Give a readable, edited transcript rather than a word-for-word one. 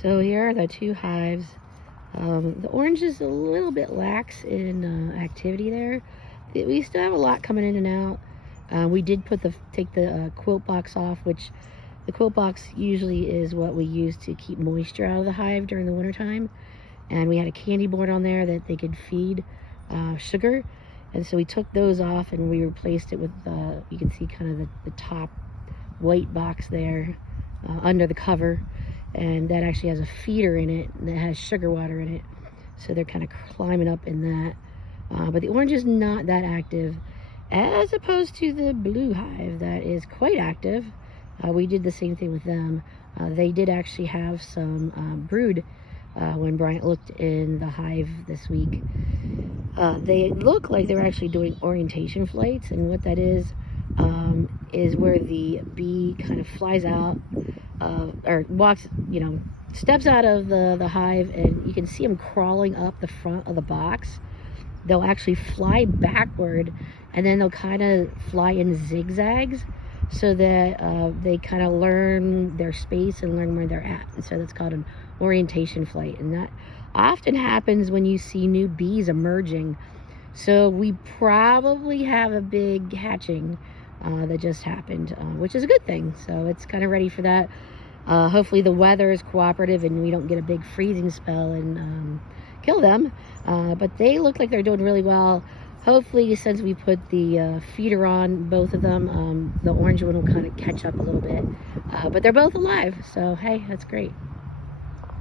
So here are the two hives. The orange is a little bit lax in activity there. We still have a lot coming in and out. We did take the quilt box off, which the quilt box usually is what we use to keep moisture out of the hive during the wintertime. And we had a candy board on there that they could feed sugar. And so we took those off and we replaced it with, you can see kind of the top white box there under the cover. And that actually has a feeder in it that has sugar water in it. So they're kind of climbing up in that. But the orange is not that active, as opposed to the blue hive that is quite active. We did the same thing with them. They did actually have some brood when Bryant looked in the hive this week. They look like they're actually doing orientation flights, and what that is where the bee kind of flies out or walks, steps out of the hive, and you can see them crawling up the front of the box. They'll actually fly backward, and then they'll kind of fly in zigzags so that they kind of learn their space and learn where they're at. And so that's called an orientation flight, and that often happens when you see new bees emerging. So we probably have a big hatching that just happened, which is a good thing. So it's kind of ready for that. Hopefully the weather is cooperative and we don't get a big freezing spell and kill them. But they look like they're doing really well. Hopefully, since we put the feeder on both of them, the orange one will kind of catch up a little bit. But they're both alive, so hey, that's great.